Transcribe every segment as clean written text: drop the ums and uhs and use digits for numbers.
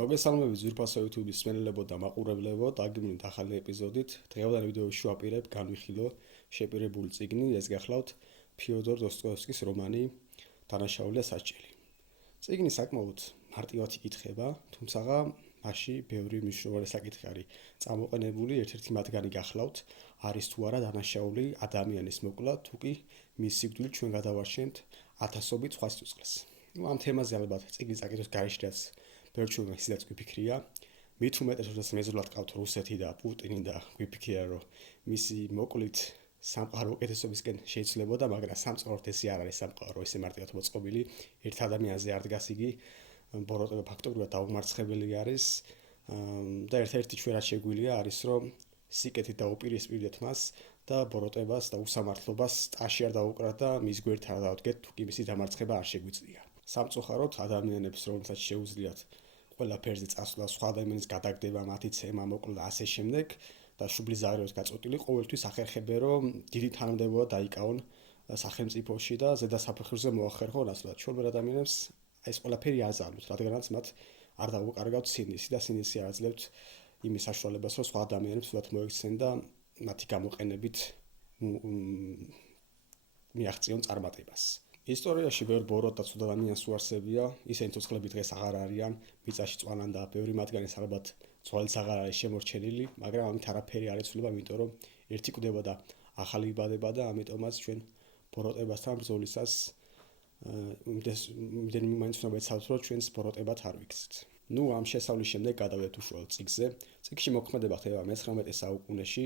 მოგესალმებით ძვირფასო YouTube-ის მსმენელებო და მაყურებლებო, დაგმნით ახალი ეპიზოდით. დღევანდელ ვიდეოში ვაპირებ განვიხილო შეპირებული წიგნი, ეს გახლავთ ფიოდორ დოსტოევსკის რომანი დანაშაულია სასჯელი. წიგნი საკმაოდ მარტივად იკითხება, თუმცა მასში ბევრი მნიშვნელოვანი საკითხი არის წამოყენებული, ერთ-ერთი მათგანი გახლავთ არის თუ არა დანაშაული ადამიანის მოკლა, თუ კი მის სიკვდილით ჩვენ გადავარჩენთ ათასობით სხვა სიცოცხლეს. ამ თემაზე ალბათ წიგნის წაკითხვის გარეშეც ბევრი ჩვენ ისედაც გვიფიქრია, მით უმეტეს როდესაც მეზობლად ყავთ რუსეთი და პუტინი და გვიფიქრია, რომ მისი მოკლით სამყარო უკეთესობისკენ შეიძლებოდა, მაგრამ სამწუხაროდ ესე არ არის სამყარო, ესე მარტივად მოწყობილი, ერთ ადამიანზე არ დგას იგი, ბოროტება ფაქტობრივად დაუმარცხებელი არის და ერთ-ერთი ჩვენ რაც შეგვიძლია არის, რომ სიკეთით დაუპირისპირდეთ მას და ბოროტებას და უსამართლობას ტაში არ დაუკრათ და მის გვერდით არ დავდგეთ, თუ კი მისი დამარცხება არ შეგვიძლია. სამწუხაროდ ადამიანებს რომელსაც შეუძლიათ ყველა ფერზე წასვლა, სხვა ადამიანის გადაგდება, მათი ცემა, მოკლა და ასე შემდეგ და შუბლიზარევით გაწყვეტილი ყოველთვის ახერხებენ, რომ დიდი თანამდებობა დაიკავონ სახელმწიფოში და ზედა საფეხურზე მოახერხონ ასლა. ჩვენ ადამიანებს ეს ყველაფერი არ ზავლით, რადგანაც მათ არ დაუკარგავთ სინისი და სინისი არ აძლევთ იმის საშუალებას, რომ სხვა ადამიანებს უდათ მოექცნენ და მათი გამოყენებით მიაღწიონ წარმატებას. ისტორიაში ბევრი ბოროტ და ცუდ ადამიანს უარსებია, ისინი ცოცხლები დღეს აღარ არიან, მიწაში წვანან და ბევრი მათგანის ალბათ ცვალიც აღარ არის შემორჩენილი, მაგრამ ამით არაფერი არ იცვლება, იმიტომ რომ ერთი კვდება და ახალი იბადება და ამიტომაც ჩვენ ბოროტებასთან ბრძოლისას იმდენი მაინც უნდა ვეცადოთ, რომ ჩვენს ბოროტებად არ ვიქცეთ. ამ შესავლის შემდეგ გადავიდეთ უშუალოდ წიგნზე. წიგნში მოქმედება ხდება მე-19 საუკუნეში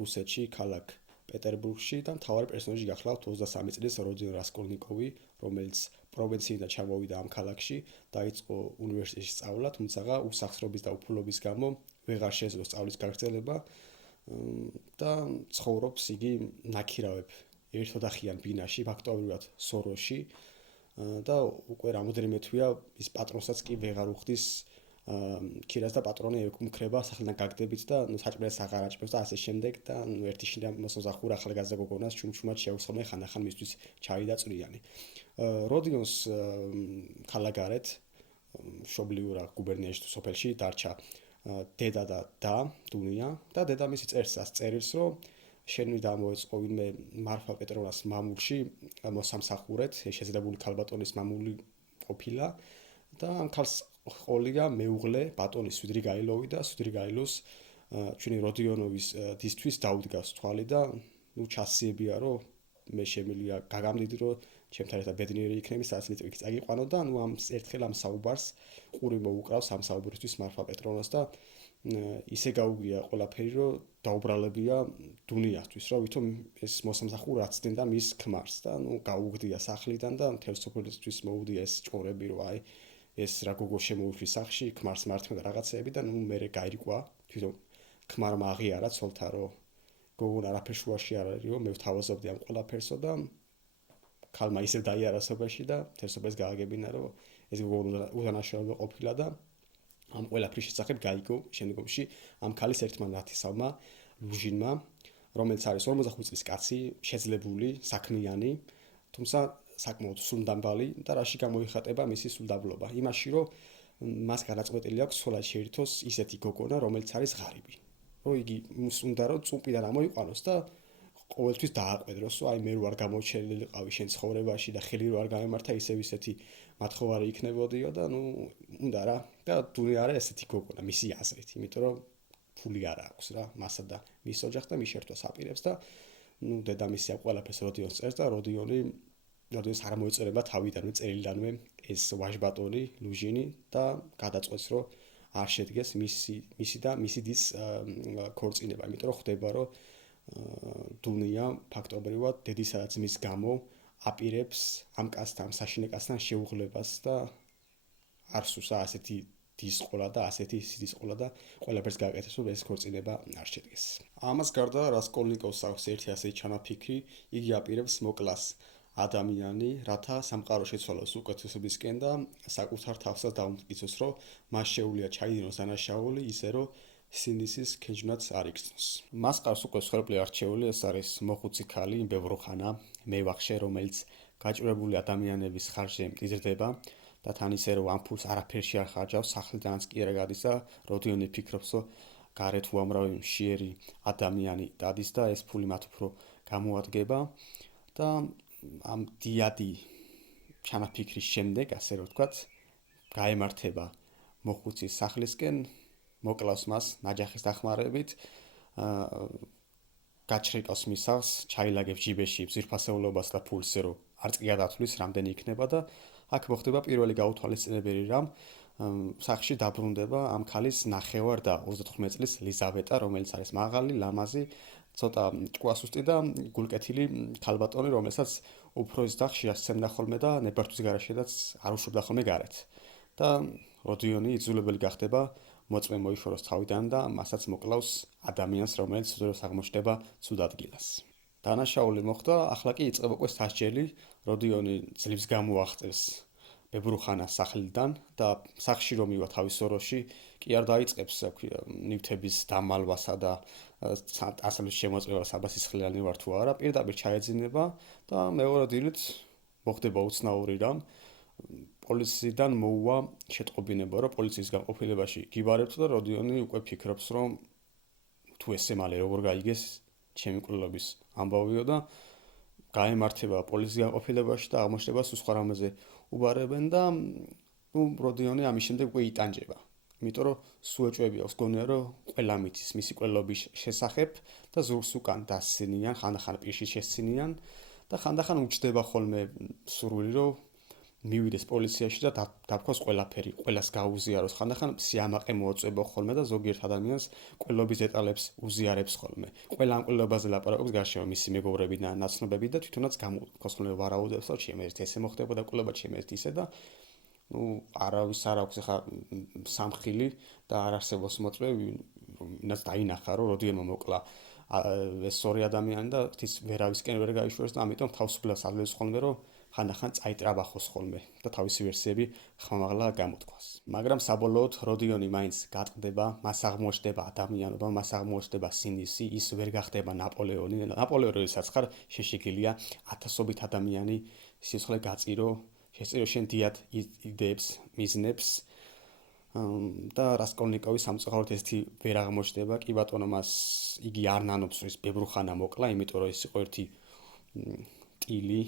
რუსეთში, ქალაქ პეტერბურგში და მთავარი პერსონაჟი გახლავთ 23 წლის როდიონ რასკოლნიკოვი, რომელიც პროვინციიდან ჩამოვიდა ამ ქალაქში, დაიწყო უნივერსიტეტში სწავლა, თუმცა უსახსრობის და უფლობის გამო ვეღარ შეძლო სწავლის გაგრძელება და ცხოვრობს იგი ნაქირავებ ერთოთახიან ბინაში, ფაქტობრივად სოროში და უკვე რამოდენიმე თვეა ის პატრონსაც კი ვეღარ უხდის ქირას და პატრონი ეკმქრება სახელიდან გაგდებით და საჭმელს აღარ აჭმევს და ასე შემდეგ და ერთი მოსამსახურე ახალგაზრდა გოგონას ჩუმჩუმად შეუსხამენ ხანდახან მისთვის ჩაი და წვრიანი. როდიონს ქალაქგარეთ მშობლიურ გუბერნიაში თუ სოფელში დარჩა დედა და დუნია და დედამისი წერს, რომ შენ დამოეწყო ვინმე მარფა პეტრონას მამულში მოსამსახურეთ, შეძლებული ქალბატონის მამული ყოფილა და ამ ქალს ყოლია მეუღლე ბატონის სვიდრიგაილოვი და სვიდრიგაილოს ჩვენი როდიონოვის დისთვის დაუდგას თვალი და ჩასიებია, რომ მე შემიძლია გაგამდიდი, რომ ჩემთან ერთად ბედნიერი იქნები, სადაც მიწვიკი წაგიყვანო და ამ ერთხელ ამ საუბარს ყური მოუკრავს ამ საუბრისთვის მარფა პეტრონას და ისე გაუგია ყველაფერი, რომ დაუბრალებია დუნიასთვის, რომ ვითომ ეს მოსამსახურე აცდენდა მის ქმარს და გაუგდია სახლიდან და მთელ სოფელისთვის მოუდია ეს ჭორები, რომ აი ეს რა გოგო შემოუშვი სახში, ქმარს მართმევ და რაღაცეები და მერე გაირკვა, თვითონ ქმარმა აღიარა ცოლთა, რომ გოგონა არაფერ შუაში არ არის, რომ მე ვთავაზობდი ამ ყველაფერსო და ქალმა ისევ დაიარა სოფელში და მთელ სოფელს გააგებინა, რომ ეს გოგონა უდანაშაულო ყოფილა და ამ ყველაფრის შესახებ გაიგო შემდგომში ამ ქალის ერთმა ნათესავმა ლუჟინმა, რომელიც არის 45 წლის კაცი, შეძლებული, საქმიანი, თუმცა საკმაოდ სულდამბალი და რაში გამოიხატება მისი სულდაბლობა? იმაში, რომ მას გადაწყვეტილი აქვს ცოლად შეირთოს ისეთი გოგონა, რომელიც არის ღარიბი. რომ იგი უნდა რომ წუპიდან ამოიყვანოს და ყოველთვის დააყვედროს, რომ აი მე რო არ გამოჩენილიყავი შენ ცხოვრებაში და ხელი რო არ გამემართა, ისეთი მათხოვარი იქნებოდიო და უნდა რა და დუნია არა ესეთი გოგონა მისი აზრით, იმიტომ რომ ფული არ აქვს რა მასა და მის ოჯახს და მის შერთვას აპირებს და დედამისი ამ ყველაფერს როდიონს წერს და როდიონს არ მოეწერება თავიდანვე წერილიდანვე ეს ვაჟბატონი ლუჟინი და გადაწყვეტს, რომ არ შედგეს მისი და მისი დის ქორწინება, იმიტომ რომ ხდება, რომ დუნია ფაქტობრივად დედისა და ძმის გამო აპირებს ამ კაცთან, საშინე კაცთან შეუღლებას და არ სურს ასეთი დის ყოლა და ასეთი სიდის ყოლა და ყველაფერს გააკეთებს, რომ ეს ქორწინება არ შედგეს. ამას გარდა რასკოლნიკოვს აქვს ერთი ასეთი ჩანაფიქრი, იგი აპირებს მოკლას ადამიანი, რათა სამყარო შეცვალოს უკეთესობისკენ და საკუთარ თავსაც დაუმტკიცოს, რომ მას შეუძლია ჩაიდინოს დანაშაული ისე, რომ სინისის ქეჯნაც არ იქცნოს. მას ყავს უკვე მსხვერპლი არჩეული, ეს არის მოხუცი ქალი, ბევროხანა, მევახშე, რომელიც გაჭირებული ადამიანების ხარჯზე მტკიცდება, და თან ისე რომ ამ ფულს არაფერში არ ხარჯავს, სახლიდანაც კი არა გადის და როდიონი ფიქრობს, რომ გარეთ უამრავი მშიერი ადამიანი დადის და ეს ფული მათ უფრო გამოადგება და ამ დიადი ჩანაფიქრის შემდეგ, ასე რომ ვთქვათ, გაემართება მოხუცის სახლისკენ, მოკლავს მას ნაჯახის დახმარებით, გაჩრიკავს მის სახლს, ჩაილაგებს ჯიბეში ძვირფასეულობას და ფულს, რომ არც კი გადათვლის, რამდენი იქნება და აქ მოხდება პირველი გაუთვალისწინებელი რამ, სახლში დაბრუნდება ამ ქალის ნახევარ და 35 წლის ლიზავეტა, რომელიც არის მაღალი, ლამაზი, ცოტა ჭკუასუსტი და გულკეთილი ქალბატონი, რომელსაც უფროსის და ხშირად სცემდა ხოლმე და ნებართვის გარშედაც არ უშვებდა ხოლმე გარეთ. და როდიონი იძულებელი გახდება მოწმე მოიშოროს თავიდან და მასაც მოკლავს ადამიანს, რომელიც უზრუნველს აღმოჩნდება ცუდ ადგილას. დანაშაული მოხდა, ახლა კი იწყება უკვე სასჯელი, როდიონი ძლივს გამოაღწევს ბებრუხანას სახლიდან და სახლში რომ მივა თავის სოროში, კი არ დაიწყებს ნივთების დამალვასა და ასლის შემოწმებას აბასისხლიანი ვარ თუ არა, პირდაპირ ჩაეძინება და მეორე დილით მოხდება უცნაური რამ. პოლიციიდან მოუვა შეტყობინება, რომ პოლიციის განყოფილებაში გიბარებთ და როდიონი უკვე ფიქრობს, რომ თუ ესე მალე როგორ გაიგეს ჩემი კვლევების ამბავიო და გაემართება პოლიციის განყოფილებაში და აღმოჩნდება სულ სხვა რამეზე უბარებენ და როდიონი ამის შემდეგ უკვე იტანჯება. იმიტომ რომ სუეჭვები აქვს გონია, რომ ყველა მიცის მისი კვლევების შესახებ და ზურგს უკან დასცინიან, ხანდახან პირში შესცინიან და ხანდახან უჩდება ხოლმე სურვილი, რომ მივიდეს პოლიციაში და დაფქოს ყველაფერი, ყველას გაუზიაროს. ხანდახან სიამაყე მოაწვება ხოლმე და ზოგიერთ ადამიანს კვლევების დეტალებს უზიარებს ხოლმე. ყველა ამ კვლევაზე ლაპარაკობს გარშემო მისი მეგობრები და ნაცნობები და თვითონაც გამოთქვას ხოლმე ვარაუდებს, რომ ჩემი ერთ ესე მოხდებოდა კვლევა, ჩემი ერთ ისე და არავის არ აქვს ახლა სამხილი და არ არსებობს მოწვე, ვინაც დაინახა, რომ როდიონმა მოკლა ეს ორი ადამიანი და ღვთის ვერავისკენ ვერ გაიშვერს და ამიტომ თავისუფლებას აძლევს ხოლმე, რომ ხანდახან წაიტრაბახოს ხოლმე და თავისი ვერსიები ხმამაღლა გამოთქვას. მაგრამ საბოლოოდ როდიონი მაინც გატყდება, მას აღმოჩნდება ადამიანობა, მას აღმოჩნდება სინდისი, ის ვერ გახდება ნაპოლეონი. ნაპოლეონი როდესაც ხარ, შეშიგილია ათასობით ადამიანი სიცოცხლე გაწირო, შეწირო შენ დიად იდეებს, მიზნებს და რასკოლნიკოვი სამწუხაროდ ესეთი ვერ აღმოჩნდება. კი ბატონო, მას იგი არ ნანობს, რომ ის ბებრუხანა მოკლა, იმიტომ რომ ის იყო ერთი ტილი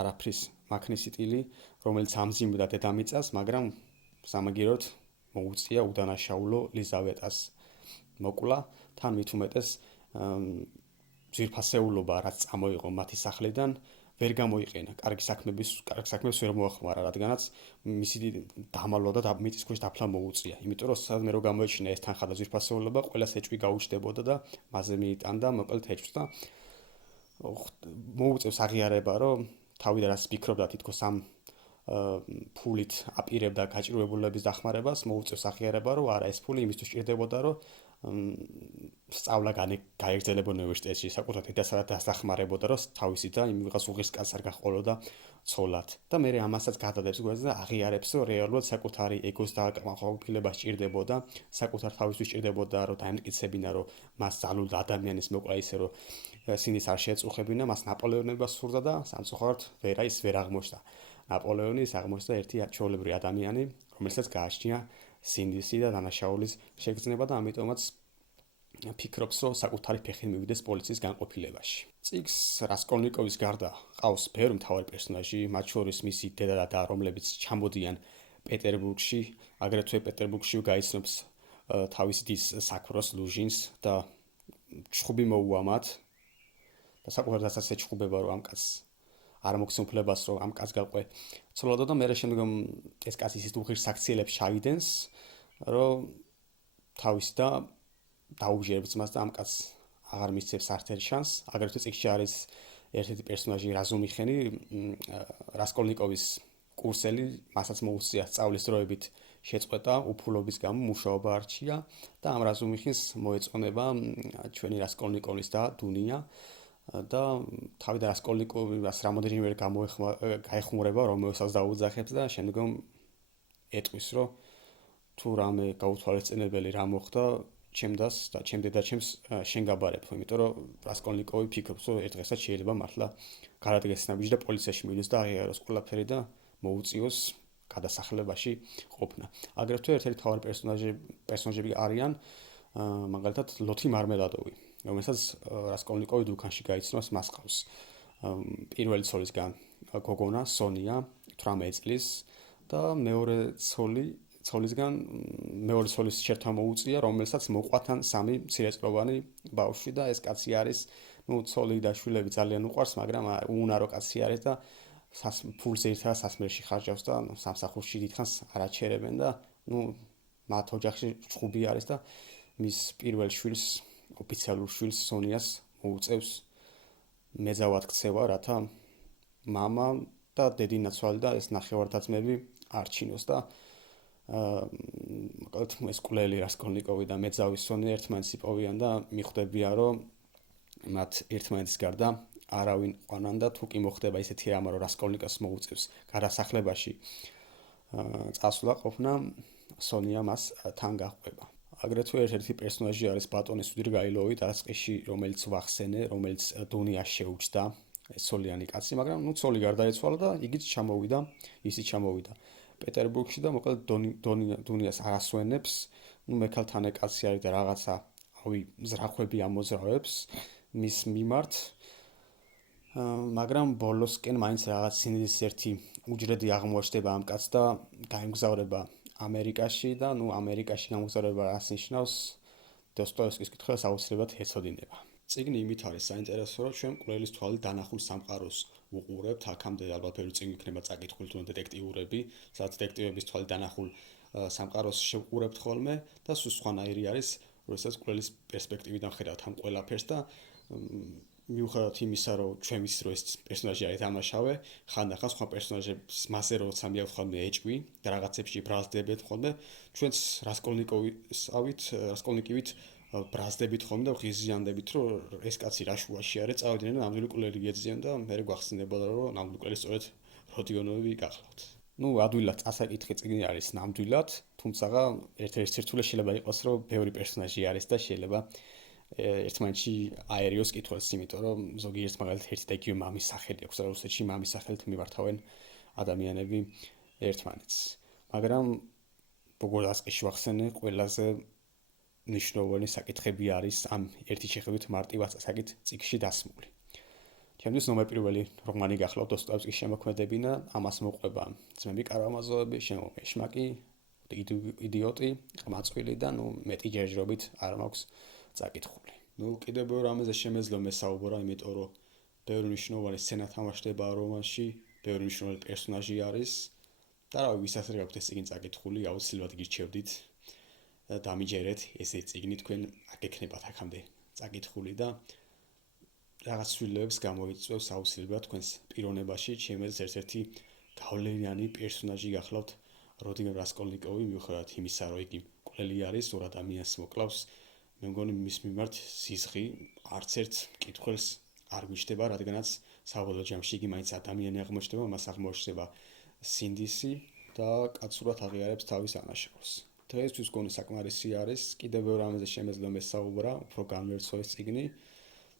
არაფრის მაქნისი ტილი, რომელიც ამძიმდა დედამიწას, მაგრამ სამაგიეროდ მოუწია უდანაშაულო ლიზავეტას მოკლა, თან მით უმეტეს ძვირფასეულობა, რაც წამოიღო მათი სახლიდან, ვერ გამოიყენა, კარგ საქმებს ვერ მოახმარა, რადგანაც მისი დამალვა და მიწისქვეშ დაფლა მოუწია. იმიტომ რომ სადმე რო გამოიჩინა ეს თანხა და ძვირფასეულობა, ყველას ეჭვი გაუჩნდებოდა და მასზე მიიტანდა მოკლედ ეჭვს და მოუწევს აღიარება, რომ თავიდან რაც ფიქრობდა თითქოს ამ ფულით აპირებდა გაჭირვებულების დახმარებას, მოუწევს აღიარება, რომ არა ეს ფული იმისთვის ჭირდებოდა, რომ სწავლა გაეგრძელებოდა უნივერსიტეტში, საკუთარ დედასაც დასახმარებოდა, რომ თავისი და იმ ვიღაც უღირს კაცს არ გაყოლოდა ცოლად. და მე ამასაც გადადებს გვერდზე და აღიარებს, რომ რეალურად საკუთარი ეგოს დაკმაყოფილება სჭირდებოდა, საკუთარ თავისთვის სჭირდებოდა, რომ დაემტკიცებინა, რომ მას ძალუდა ადამიანის მოკლა ისე, რომ სინდის არ შეეწუხებინა, მას ნაპოლეონებას სურდა და სამწუხაროდ ის ვერ აღმოჩნდა. ნაპოლეონი ის აღმოჩნდა ერთი ჩვეულებრივი ადამიანი, რომელსაც გააჩნია სინდისი და დანაშაულის შეგრძნება და ამიტომაც ფიქრობს, რომ საკუთარი ფეხით მივიდეს პოლიციის განყოფილებაში. წიგნს რასკოლნიკოვის გარდა ყავს ბევრი მთავარი პერსონაჟი, მათ შორის მისი დედა და და, რომლებიც ჩამოდიან პეტერბურგში, აგრეთვე პეტერბურგში გაიცნობს თავისი დის საქმროს ლუჟინს და ჩხუბი მოუვა მათ და საკუთარ დასაცე ჩხუბება, რომ ამ კაცს არ მოგცემფლებას, რომ ამ კაცს გაყვე ცოლადო და მერე შემდგომ ეს კაცი ისეთ უღირს საქციელებს ჩაიდენს, რომ თავის და დაუჯერებს მას და ამ კაცს აღარ მისცემს არც ერთ შანსს. აგრეთვე წიგნში არის ერთ-ერთი პერსონაჟი რაზუმიხენი, რასკოლნიკოვის კურსელი, მასაც მოუწია სწავლის დროებით შეწყვეტა, უფულობის გამო მუშაობა არჩია და ამ რაზუმიხინს მოეწონება ჩვენი რასკოლნიკოვის და დუნია და თავიდან რასკოლნიკოვას რამოდენიმე გაეხმურება, რომელსაც დაუძახებს და შემდგომ ეტყვის, რომ თუ რამე გაუთვალისწინებელი რა მოხდა ჩემდას და ჩემ დედაჩემს შენ გაბარებ, იმიტომ რომ რასკოლნიკოვი ფიქრობს, რომ ერთ დღესაც შეიძლება მართლა გარადგეს ნაბიჯი და პოლიციაში მივიდეს და აღიაროს ყველაფერი და მოუწიოს გადასახლებაში ყოფნა. აგრეთვე ერთ-ერთი მთავარი პერსონაჟები არიან მაგალითად ლოთი მარმელადოვი, რომელსაც რასკოლნიკოვი დუქანში გაიცნობს, მას ყავს პირველი ცოლისგან გოგონა სონია 18 წლის და მეორე ცოლისგან მეორე ცოლის შერთვა მოუწია, რომელსაც მოყვათან 3 მცირეწლოვანი ბავშვი და ეს კაცი არის, ცოლი და შვილები ძალიან უყვარს, მაგრამ უუნარო კაცი არის და ფულს ერთად სასმელში ხარჯავს და სამსახურში დიდხანს არ აჩერებენ და მათ ოჯახში ჭუბი არის და მის პირველ შვილს, ოფიციალურ შვილს სონიას მოუწევს მეძავად ქცევა, რათა მამა და დედინაცვალი და ეს ნახევარ-და-ძმები არჩინოს და მაგალითად ეს კვლელი რასკოლნიკოვი და მეძავის სონია ერთმანეთს იპოვიან და მიხვდებიან, რომ მათ ერთმანეთის გარდა არავინ ყვანან და თუ კი მოხდება ისეთი რამ, რომ რასკოლნიკოვს მოუწევს გადასახლებაში წასვლა ყოფნა, სონია მას თან გაჰყვება. აგრეთვე ერთ-ერთი პერსონაჟი არის ბატონი სუდირგაილოვი დასყიში, რომელიც ვახსენე, რომელიც დუნიას შეუჯდა, ეს ცოლიანი კაცი, მაგრამ ცოლი გარდაეცვალა და ისიც ჩამოვიდა პეტერბურგში და მოკლედ დუნიას არასვენებს, მექალთან კაცი არის და რაღაცა ზრახვები ამოძრავებს მის მიმართ, მაგრამ ბოლოსკენ მაინც რაღაც სინდის ერთი უჯრედი აღმოაჩნდება ამ კაცს და გაემგზავრება ამერიკაში და ამერიკაში გამოგზავრება რას ნიშნავს, დოსტოევსკის კითხვას აუცილებლად ეცოდინება. წიგნი იმით არის საინტერესო, რომ ჩვენ კვლევის თვალით დანახულ სამყაროს უყურებთ, აქამდე ალბათ ბევრი წიგნი იქნება წაკითხული თუ დეტექტიურები, სადაც დეტექტივების თვალით დანახულ სამყაროს შევყურებთ ხოლმე და სულ სხვანაირი არის, როდესაც კვლევის პერსპექტივიდან ხედავთ ამ ყველაფერს და მიუხედავად იმისა, რომ ჩვენ ვიცით, რომ ეს პერსონაჟი არის დამნაშავე, ხანდახან სხვა პერსონაჟებს მასე როცა მიაქვს ხოლმე ეჭვი და რაღაცებში ბრალდებიან ხოლმე, ჩვენც რასკოლნიკივით ბრალდებით ხოლმე და ღიზიანდებით, რომ ეს კაცი რა შუაში არის, წავიდნენ და ნამდვილი კვლელი გეძიენ და მე გვახსენებოდა, რომ ნამდვილი კვლელი სწორედ როდიონოვი გახლავთ. ადვილად წასაკითხი წიგნი არის ნამდვილად, თუმცა ერთ-ერთი სირთულე შეიძლება იყოს, რომ ბევრი პერსონაჟი არის და შეიძლება ერთმანეთში აერიოს კითხვას, იმიტომ რომ ზოგიერთ მაგალითად ერთი და იგივე მამის სახელი აქვს და რუსეთში მამის სახელით მიმართავენ ადამიანები ერთმანეთს. მაგრამ როგორც დასყიში ვახსენე, ყველაზე ნიშნულოვანი საკითხები არის ამ ერთი შეხედვით მარტივად წასაკით წიგნში დასმული. ჩემთვის ნომერ პირველი რომანი გახლავთ დოსტოევსკის შემოქმედებინა, ამას მოყვება ძმები კარამაზოვები, შემოყვება ეშმაკი, იდიოტი, ყმაწვილი და მეტი ჯერჯერობით არ მაქვს წაკითხული. კიდევ ბევრ რამეზე შემეძლო მესაუბრა, იმიტომ რომ ბევრი მნიშვნელოვანი სცენა თამაშდება რომანში, ბევრი მნიშვნელოვანი პერსონაჟი არის და ვისაც არ გაქვთ ეს წიგნი წაკითხული, აუცილებლად გირჩევდით დამიჯერეთ ესე წიგნი თქვენ აქ ექნებათ აქამდე წაკითხული და რაღაც ცვლილებებს გამოიწვევს აუცილებლად თქვენს პიროვნებაში, ჩემს ერთ-ერთი გავლენიანი პერსონაჟი გახლავთ როდიმერ რასკოლნიკოვი, მიუხედავად იმისა, რომ იგი კვლელი არის, ორ ადამიანს მოკლავს, მე მგონი მის მიმართ სიზღი არც ერთ კითხველს არ გვიჩნდება, რადგანაც საბოლოო ჯამში იგი მაინც ადამიანი აღმოჩნდება, მას აღმოჩნდება სინდისი და კაცურად აღიარებს თავის ანაშაულს. დღეისთვის გონი საკმარისი არის, კიდევ ბევრ რამეზე შემეძლო მესაუბრა, უფრო განვერცხო ეს წიგნი.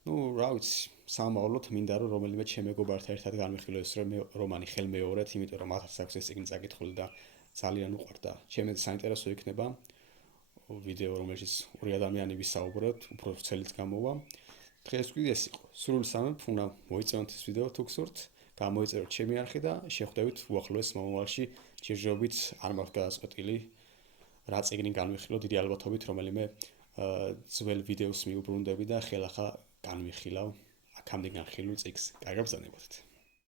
რა ვიცი, სამავლოდ მინდა რომ რომელიმე ჩემ მეგობართან ერთად განვიხილო ეს რომანი ხელმეორედ, იმიტომ რომ მათაც აქვს ეს წიგნი წაკითხული და ძალიან უყვარდა. ჩემთვის საინტერესო იქნება ვიდეო, რომელშიც ორი ადამიანი ვისაუბროთ, უფრო ვრცელიც გამოვა. დღეისთვის ეს იყო. სრული სამეფო, უნდა მოიწონოთ ეს ვიდეო თუ გსურთ, გამოიწეროთ ჩემი არხი და შეხვდებით უახლოეს მომავალში, ჯერჯერობით არ მაქვს გადაწყვეტილი რა წიგნი განვიხილო, დიდი ალბათობით რომელიმე ძველ ვიდეოს მიუბრუნდები და ხელახლა განვიხილავ აქამდე განხილულ წიგნს. კარგად ბრძანებოდეთ.